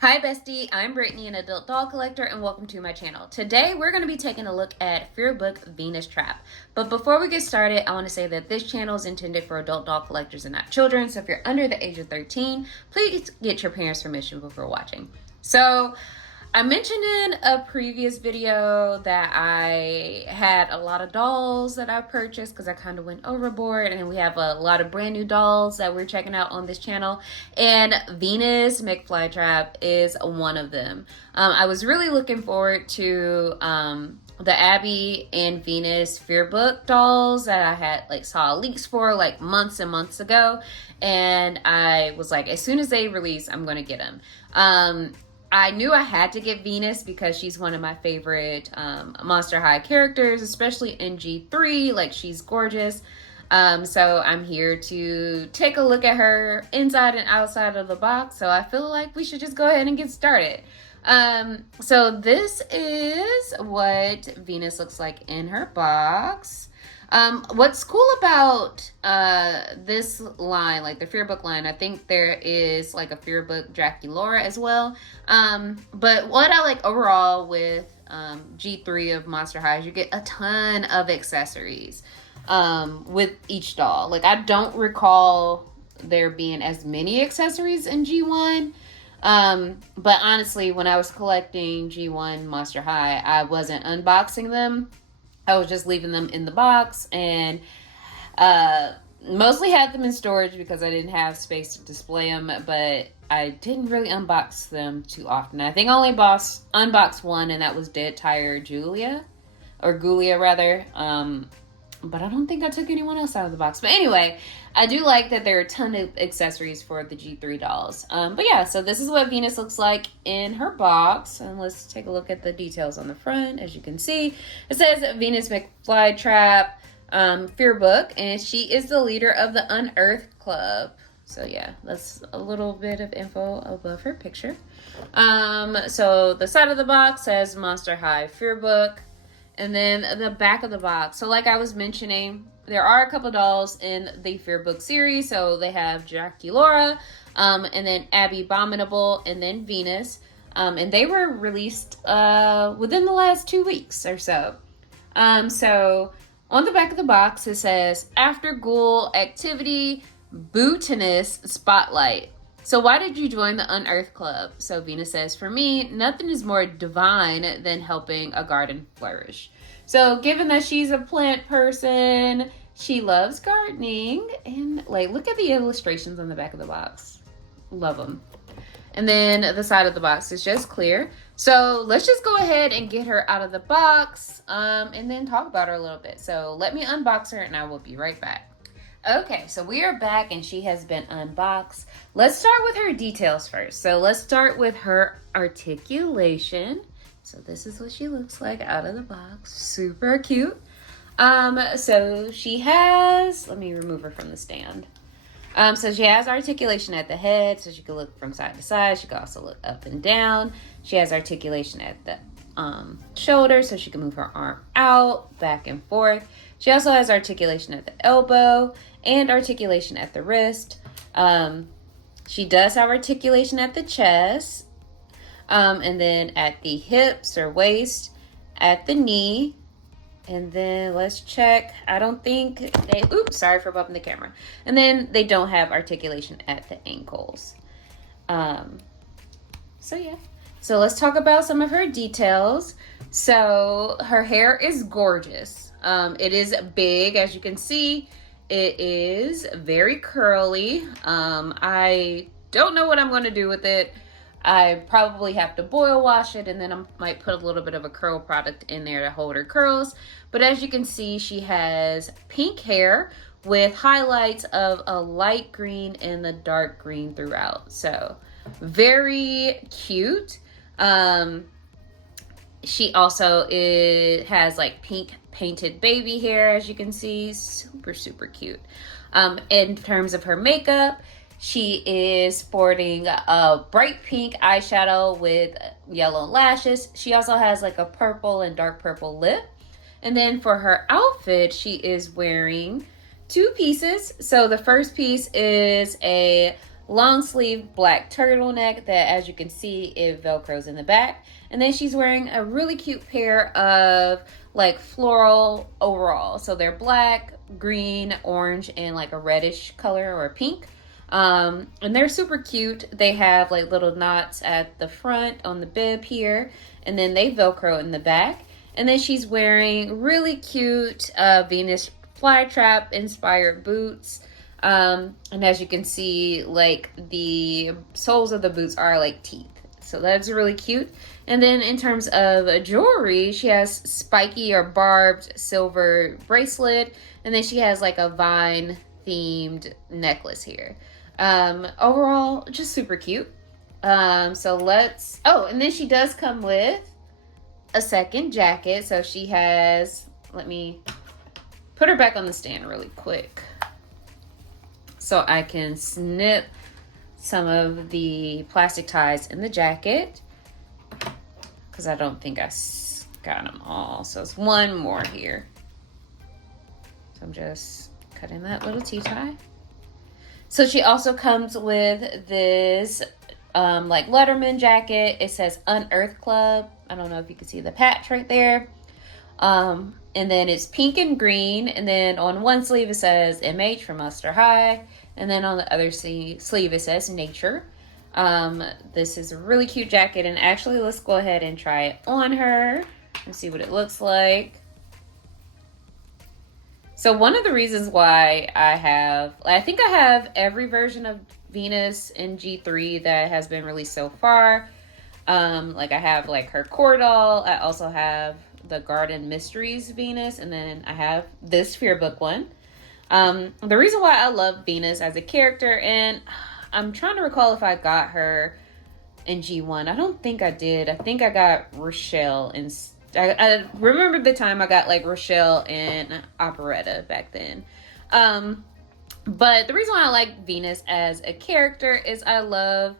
Hi bestie, I'm Brittany, an adult doll collector, and welcome to my channel. Today we're going to be taking a look at Fearbook Venus Trap. But before we get started, I want to say that this channel is intended for adult doll collectors and not children. So if you're under the age of 13, please get your parents' permission before watching. So I mentioned in a previous video that I had a lot of dolls that I purchased because I kind of went overboard, and we have a lot of brand new dolls that we're checking out on this channel, and Venus McFlytrap is one of them. I was really looking forward to the Abby and Venus Fearbook dolls that I had saw leaks for months and months ago, and I was like, as soon as they release, I'm gonna get them. I knew I had to get Venus because she's one of my favorite Monster High characters, especially in G3. She's gorgeous. So I'm here to take a look at her inside and outside of the box. So I feel like we should just go ahead and get started. So this is what Venus looks like in her box. What's cool about this line, the Fearbook line, I think there is a Fearbook Draculaura as well. But what I like overall with G3 of Monster High is you get a ton of accessories with each doll. I don't recall there being as many accessories in G1. But honestly, when I was collecting G1 Monster High, I wasn't unboxing them. I was just leaving them in the box, and mostly had them in storage because I didn't have space to display them, but I didn't really unbox them too often. I think I only unboxed one, and that was Dead Tire Julia, or Gulia rather. But I don't think I took anyone else out of the box. But anyway, I do like that there are a ton of accessories for the G3 dolls. But yeah, so this is what Venus looks like in her box. And let's take a look at the details on the front. As you can see, it says Venus McFlytrap Fearbook, and she is the leader of the Un-earted club. So yeah, that's a little bit of info above her picture. So the side of the box says Monster High Fearbook. And then the back of the box. So like I was mentioning, there are a couple dolls in the Fearbook series. So they have Draculaura, and then Abby Abominable, and then Venus. And they were released within the last 2 weeks or so. So on the back of the box, it says, After Ghoul Activity Bootinist Spotlight. So why did you join the Un-earted club? So Venus says, for me, nothing is more divine than helping a garden flourish. So given that she's a plant person, she loves gardening. And look at the illustrations on the back of the box. Love them. And then the side of the box is just clear. So let's just go ahead and get her out of the box and then talk about her a little bit. So let me unbox her and I will be right back. Okay, so we are back and she has been unboxed. Let's start with her details first. So let's start with her articulation. So this is what she looks like out of the box. Super cute. So she has, let me remove her from the stand. So she has articulation at the head, so she can look from side to side. She can also look up and down. She has articulation at the shoulder, so she can move her arm out, back and forth. She also has articulation at the elbow and articulation at the wrist. She does have articulation at the chest, and then at the hips or waist, at the knee, and then let's check. I don't think they, oops, sorry for bumping the camera. And then they don't have articulation at the ankles. So yeah. So let's talk about some of her details. So her hair is gorgeous. It is big, as you can see. It is very curly. I don't know what I'm going to do with it. I probably have to boil wash it, and then I might put a little bit of a curl product in there to hold her curls. But as you can see, she has pink hair with highlights of a light green and the dark green throughout. So very cute. She also has pink painted baby hair, as you can see. Super, super cute. In terms of her makeup, she is sporting a bright pink eyeshadow with yellow lashes. She also has a purple and dark purple lip. And then for her outfit, she is wearing two pieces. So the first piece is a long sleeve black turtleneck that, as you can see, it velcros in the back. And then she's wearing a really cute pair of like floral overalls. So they're black, green, orange, and like a reddish color or pink. And they're super cute. They have like little knots at the front on the bib here, and then they velcro in the back. And then she's wearing really cute Venus flytrap inspired boots. And as you can see, like the soles of the boots are like teeth. So that's really cute. And then in terms of jewelry, she has spiky or barbed silver bracelet. And then she has like a vine themed necklace here. Overall, just super cute. So let's, oh, and then she does come with a second jacket. So she has, let me put her back on the stand really quick so I can snip some of the plastic ties in the jacket, because I don't think I got them all. So it's one more here. So I'm just cutting that little T-tie. So she also comes with this like Letterman jacket. It says Un-earted Club. I don't know if you can see the patch right there. And then it's pink and green. And then on one sleeve it says MH for Monster High. And then on the other sleeve it says Nature. This is a really cute jacket. And actually, let's go ahead and try it on her and see what it looks like. So one of the reasons why I think I have every version of Venus in G3 that has been released so far. Like I have like her core doll. I also have the Garden Mysteries Venus, and then I have this Fearbook one. The reason why I love Venus as a character, and I'm trying to recall if I got her in G1. I don't think I did. I think I got Rochelle in. I remember the time I got like Rochelle and Operetta back then. But the reason why I like Venus as a character is I love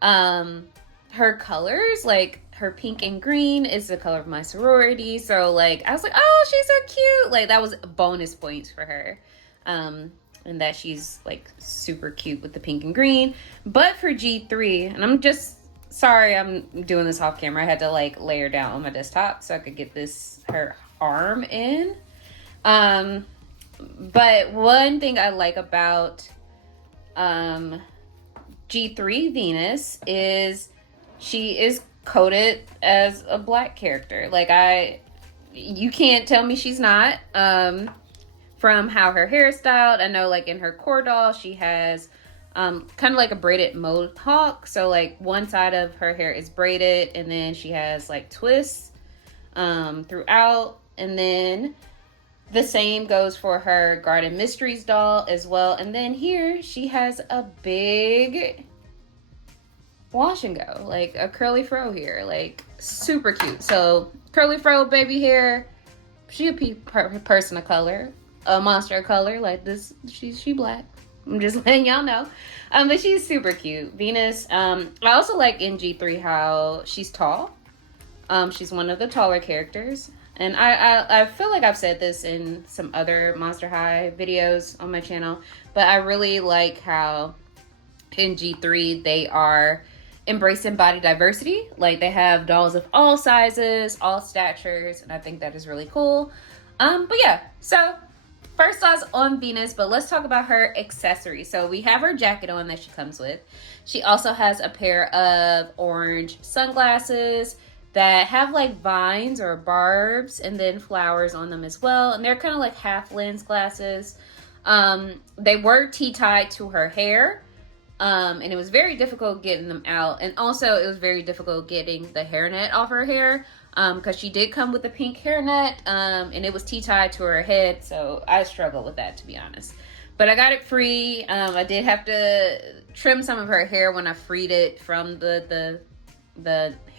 her colors. Like her pink and green is the color of my sorority. So like I was like, oh, she's so cute. Like that was bonus points for her. And that she's like super cute with the pink and green. But for G3, and I'm just sorry I'm doing this off camera. I had to like lay her down on my desktop so I could get her arm in. But one thing I like about G3 Venus is she is coded as a black character. Like you can't tell me she's not. From how her hair is styled, I know like in her core doll she has kind of like a braided mohawk. So like one side of her hair is braided, and then she has like twists throughout. And then the same goes for her Garden Mysteries doll as well. And then here she has a big wash and go, like a curly fro here, like super cute. So curly fro, baby hair. She a person of color, a monster of color like this. She black. I'm just letting y'all know. But she's super cute. Venus, I also like in G3 how she's tall. She's one of the taller characters. And I feel like I've said this in some other Monster High videos on my channel, but I really like how in G3 they are embracing body diversity. Like they have dolls of all sizes, all statures, and I think that is really cool. But yeah, so first thoughts on Venus, but let's talk about her accessories. So we have her jacket on that she comes with. She also has a pair of orange sunglasses that have like vines or barbs and then flowers on them as well. And they're kind of like half lens glasses. They were T-tied to her hair. And it was very difficult getting them out. And also it was very difficult getting the hairnet off her hair. Because she did come with a pink hairnet, and it was T-tied to her head, so I struggled with that, to be honest. But I got it free. I did have to trim some of her hair when I freed it from the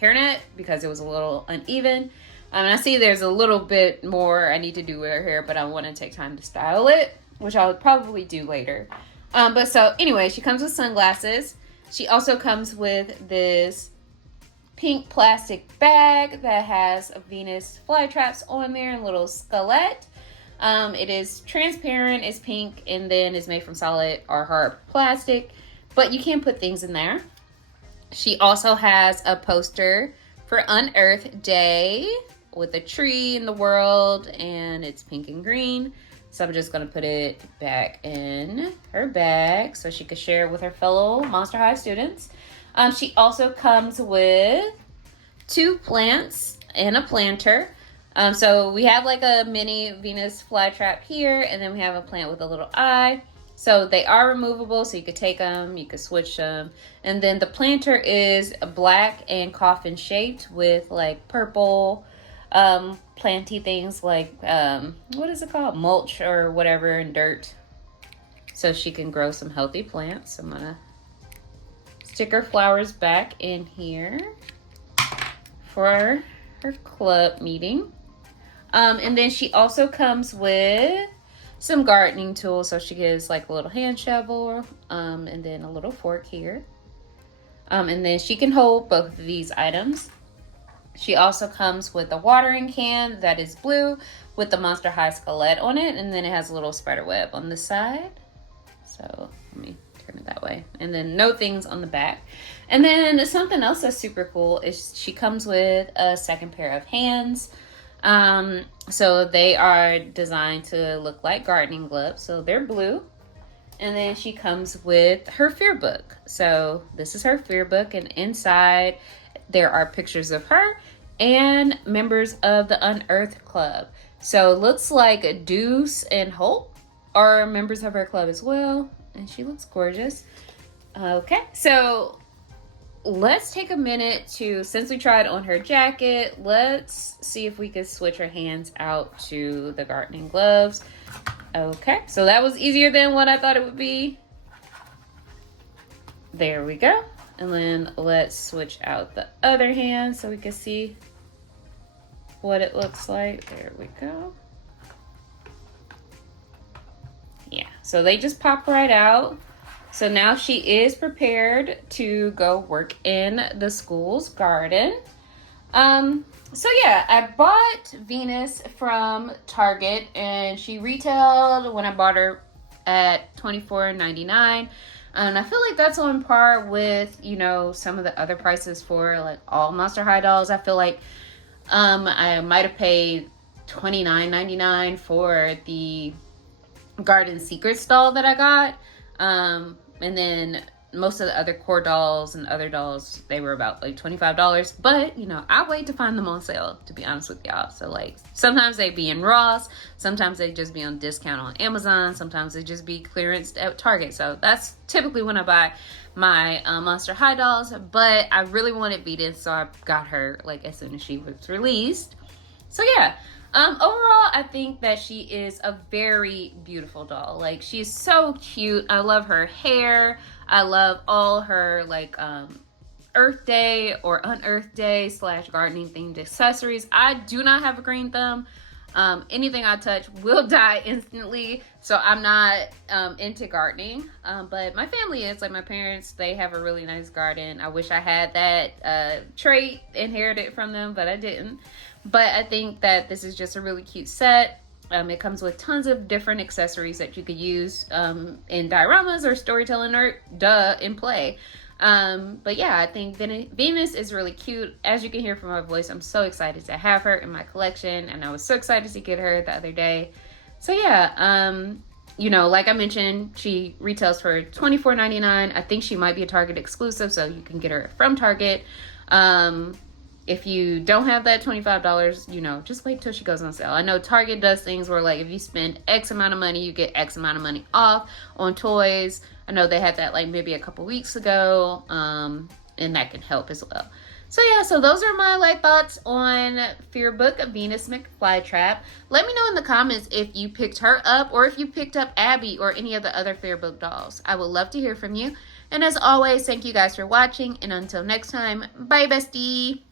hairnet because it was a little uneven. And I see there's a little bit more I need to do with her hair, but I want to take time to style it, which I'll probably do later. But so anyway, she comes with sunglasses. She also comes with this pink plastic bag that has a Venus flytraps on there and little skelet. It is transparent, it's pink, and then is made from solid or hard plastic. but you can put things in there. She also has a poster for Un-earthed Day with a tree in the world, and it's pink and green. So I'm just going to put it back in her bag so she could share it with her fellow Monster High students. She also comes with 2 plants and a planter. So we have like a mini Venus flytrap here, and then we have a plant with a little eye. So they are removable, so you could take them, you could switch them. And then the planter is black and coffin shaped with like purple planty things like, what is it called? Mulch or whatever, and dirt. So she can grow some healthy plants. I'm gonna stick her flowers back in here for her club meeting. And then she also comes with some gardening tools. So she gives like a little hand shovel, and then a little fork here. And then she can hold both of these items. She also comes with a watering can that is blue with the Monster High skeleton on it. And then it has a little spider web on the side. So let me turn it that way. And then no things on the back. And then something else that's super cool is she comes with a second pair of hands. So they are designed to look like gardening gloves. So they're blue. And then she comes with her Fearbook. So this is her Fearbook, and inside there are pictures of her and members of the Un-earthed Club. So it looks like Deuce and Hope are members of her club as well. And she looks gorgeous. Okay, so let's take a minute to, since we tried on her jacket, let's see if we could switch her hands out to the gardening gloves. Okay, so that was easier than what I thought it would be. There we go. And then let's switch out the other hand so we can see what it looks like. There we go. Yeah, so they just pop right out. So now she is prepared to go work in the school's garden. So yeah, I bought Venus from Target, and she retailed when I bought her at $24.99. And I feel like that's on par with, you know, some of the other prices for like all Monster High dolls. I feel like I might have paid $29.99 for the Garden Secrets doll that I got. And then most of the other core dolls and other dolls, they were about like $25. But, you know, I wait to find them on sale, to be honest with y'all. So like sometimes they be in Ross, sometimes they just be on discount on Amazon, sometimes they just be clearance at Target. So that's typically when I buy my Monster High dolls. But I really wanted Venus, so I got her like as soon as she was released. So yeah. Overall, I think that she is a very beautiful doll. Like, she's so cute. I love her hair. I love all her, like, Earth Day or Un-earthed Day / gardening themed accessories. I do not have a green thumb. Anything I touch will die instantly. So I'm not into gardening. But my family is. Like, my parents, they have a really nice garden. I wish I had that trait inherited from them, but I didn't. But I think that this is just a really cute set. It comes with tons of different accessories that you could use in dioramas or storytelling or in play. But yeah, I think Venus is really cute. As you can hear from my voice, I'm so excited to have her in my collection, and I was so excited to get her the other day. So yeah, you know, like I mentioned, she retails for $24.99. I think she might be a Target exclusive, so you can get her from Target. If you don't have that $25, you know, just wait till she goes on sale. I know Target does things where, like, if you spend X amount of money, you get X amount of money off on toys. I know they had that, like, maybe a couple weeks ago, and that can help as well. So, yeah, so those are my, like, thoughts on Fearbook Venus McFlytrap. Let me know in the comments if you picked her up or if you picked up Abby or any of the other Fearbook dolls. I would love to hear from you. And as always, thank you guys for watching, and until next time, bye, bestie!